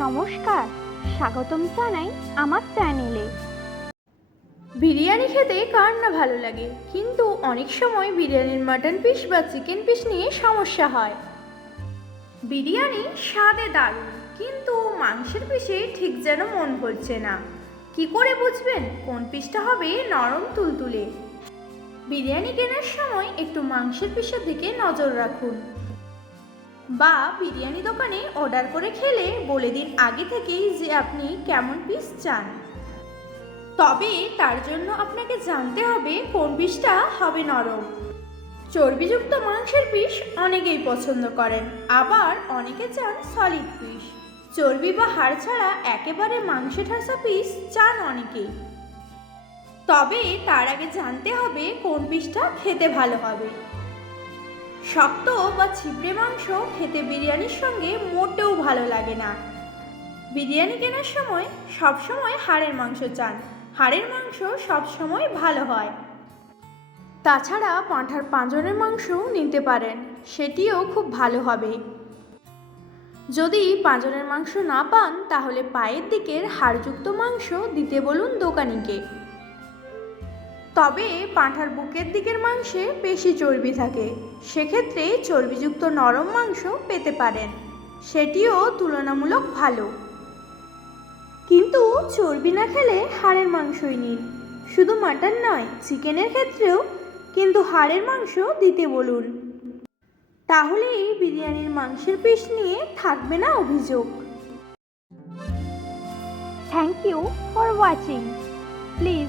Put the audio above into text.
নমস্কার, স্বাগতম জানাই আমার চ্যানেলে। বিরিয়ানি খেতে কার না ভালো লাগে? কিন্তু অনেক সময় বিরিয়ানির মাটন পিস বা চিকেন পিস নিয়ে সমস্যা হয়। বিরিয়ানি স্বাদে দারুণ, কিন্তু মাংসের পিসে ঠিক যেন মন ভরছে না। কি করে বুঝবেন? কোন পিসটা হবে নরম তুলতুলে? বিরিয়ানি কেনার সময় একটু মাংসের পিসের দিকে নজর রাখুন। বা বিরিয়ানি দোকানে অর্ডার করে খেলে বলে দিন আগে থেকেই যে আপনি কেমন পিস চান। তবে তার জন্য আপনাকে জানতে হবে কোন পিসটা হবে নরম। চর্বিযুক্ত মাংসের পিস অনেকেই পছন্দ করেন, আবার অনেকে চান সলিড পিস চর্বি বা হাড় ছাড়া একেবারে মাংসে ঠাসা পিস চান অনেকেই। তবে তার আগে জানতে হবে কোন পিসটা খেতে ভালো হবে। শক্ত বা ছিপড়ে মাংস খেতে বিরিয়ানির সঙ্গে মোটেও ভালো লাগে না। বিরিয়ানি কেনার সময় সব সময় হাড়ের মাংস চান। হাড়ের মাংস সব সময় ভালো হয়। তাছাড়া পাঁঠার পাঁজরের মাংস নিতে পারেন, সেটিও খুব ভালো হবে। যদি পাঁজরের মাংস না পান, তাহলে পায়ের দিকের হাড়যুক্ত মাংস দিতে বলুন দোকানিকে। তবে পাঁঠার বুকের দিকের মাংসে বেশি চর্বি থাকে। সেক্ষেত্রে চর্বিযুক্ত নরম মাংস পেতে পারেন। সেটিও তুলনামূলক ভালো। কিন্তু চর্বি না খেলে হাড়ের মাংসই নিন। শুধু মাটন নয়, চিকেনের ক্ষেত্রেও, কিন্তু হাড়ের মাংস দিতে বলুন। তাহলেই বিরিয়ানির মাংসের পিস নিয়ে থাকবে না অভিযোগ। Thank you for watching please